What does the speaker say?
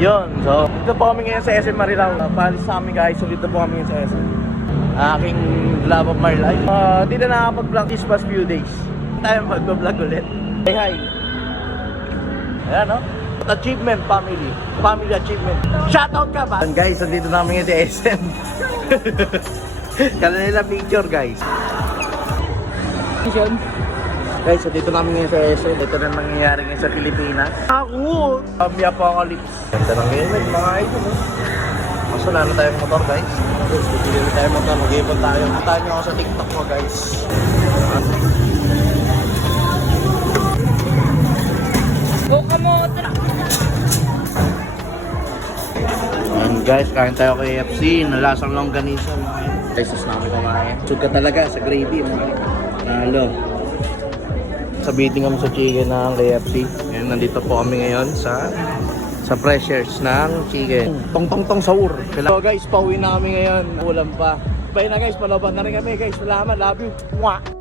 Yun, so dito po kami ngayon sa SM Marilao. Paalis sa amin guys, so dito po kami ngayon sa SM. Aking love of my life. Di na nakapag-vlog these past few days. Tayo mag-vlog ulit. Hey, hi. Ayan, no? Achievement family. Family achievement. Shoutout ka ba? And guys, so dito namin ngayon sa SM. Kanila picture guys. Guys, so dito namin ngayon sa SM. Ito na nangyayari ngayon sa Pilipinas. Ako! Kami apocalypse. Ganda ng helmet, mga idol. Mas wala na tayong motor guys. Guys, bibili na tayong motor. Mag-ibon tayo. Puntahan nyo ako sa TikTok ko guys. Go ka mo! And guys, kain tayo kay KFC. Nalasang longganisa. Guys, sus namin kumain. Sud ka talaga sa gravy. Nalo. Sabitin kami sa chicken ng KFC. Ngayon, nandito po kami ngayon sa pressures ng chicken. Tong saur. So guys, pauwi na kami ngayon. Ulam pa. Bye na guys, palaban na rin kami guys. Salamat, love you. Mwah!